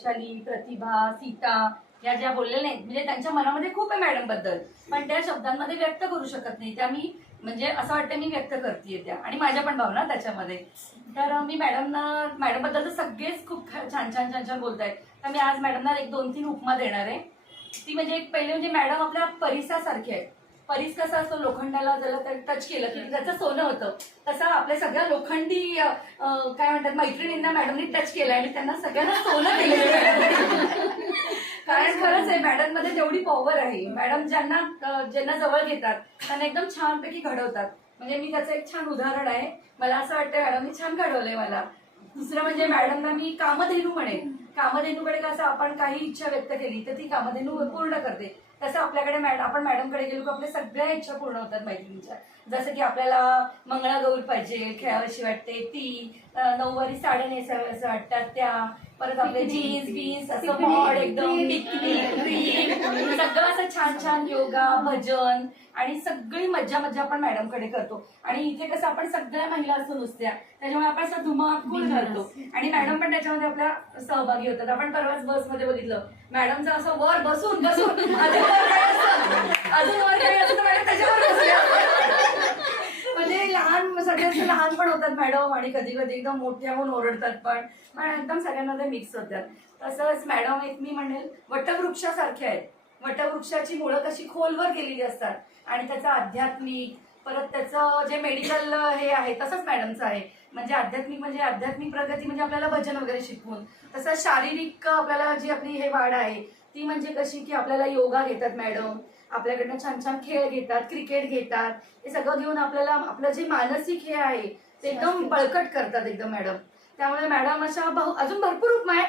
वैशाली प्रतिभा सीता या ज्या बोललेल्या नाहीत. म्हणजे त्यांच्या मनामध्ये खूप आहे मॅडमबद्दल पण त्या शब्दांमध्ये व्यक्त करू शकत नाही. त्या मी म्हणजे असं वाटतं मी व्यक्त करते त्या. आणि माझ्या पण भावना त्याच्यामध्ये. तर मी मॅडमना मॅडमबद्दल तर सगळेच खूप छान छान छान छान बोलतायत. तर मी आज मॅडमना एक दोन तीन उपमा देणार आहे. ती म्हणजे एक पहिले म्हणजे मॅडम आपल्या परिसासारखी आहे परीस कसा असतो लोखंडाला त्याला टच केलं की त्याचं सोनं होतं. तसं आपल्या सगळ्या लोखंडी काय म्हणतात मैत्रिणींना मॅडमनी टच केलं आणि त्यांना सगळ्यांना सोनं दिलं कारण खरंच आहे मॅडममध्ये तेवढी पॉवर आहे मॅडम ज्यांना ज्यांना जवळ घेतात त्यांना एकदम छानपैकी घडवतात. म्हणजे मी त्याचं एक छान उदाहरण आहे. मला असं वाटतं मॅडमनी छान घडवलंय मला. दुसरं म्हणजे मॅडमना मी कामधेनू म्हणेन. कामधेनूकडे कसं आपण काही इच्छा व्यक्त केली तर ती कामधेनू पूर्ण करते. तसं आपल्याकडे मॅडम आपण मॅडमकडे गेलो की आपल्या सगळ्या इच्छा पूर्ण होतात मैत्रिणीच्या. जसं की आपल्याला मंगळागौर पाहिजे खेळावीशी वाटते ती नऊवारी साड्या नेसाव्यास वाटतात त्या. परत आपले जीन्स बीन्स असं मॉड एकदम सगळं असं छान छान योगा भजन आणि सगळी मज्जा मज्जा आपण मॅडमकडे करतो. आणि इथे कसं आपण सगळ्या महिला असतो नुसत्या त्याच्यामुळे आपण असं धुमाकूळ घालतो आणि मॅडम पण त्याच्यामध्ये आपल्या सहभागी होतात. आपण परवाच बसमध्ये बघितलं. मॅडमचं असं वर बसून बसून. अजून अजून वर त्याच्यावर म्हणजे लहान सगळे लहान पण होतात मॅडम आणि कधी कधी एकदम मोठ्या होऊन ओरडतात पण. पण एकदम ते मिक्स होतात. तसंच मॅडम एक मी म्हणेल वटवृक्षासारखे आहेत. वटवृक्षाची मुळं कशी खोलवर गेलेली असतात. आणि त्याचा आध्यात्मिक परत त्याचं जे मेडिकल हे आहे तसंच मॅडमचं आहे. म्हणजे आध्यात्मिक म्हणजे आध्यात्मिक प्रगती म्हणजे आपल्याला भजन वगैरे शिकवून. तसं शारीरिक आपल्याला जी आपली हे वाढ आहे ती म्हणजे कशी की आपल्याला योगा घेतात मॅडम आपल्याकडनं छान छान खेळ घेतात क्रिकेट घेतात हे सगळं घेऊन आपल्याला आपलं जे मानसिक हे आहे ते एकदम बळकट करतात एकदम मॅडम त्यामुळे मॅडम अशा बहु अजून भरपूर उपमा आहे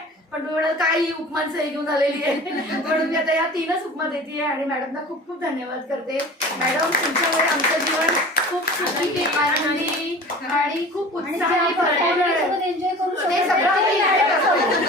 पण तुम्ही म्हणाल काय ही उपमांचं हे घेऊन आलेली आहे. म्हणून मी आता या तीनच उपमा देते आणि मॅडमना खूप खूप धन्यवाद करते. मॅडम तुमच्यामुळे आमचं जीवन खूप सुखी आनंदी आणि खूप आणि उत्साही त्या भरपूर आहे. family सोबत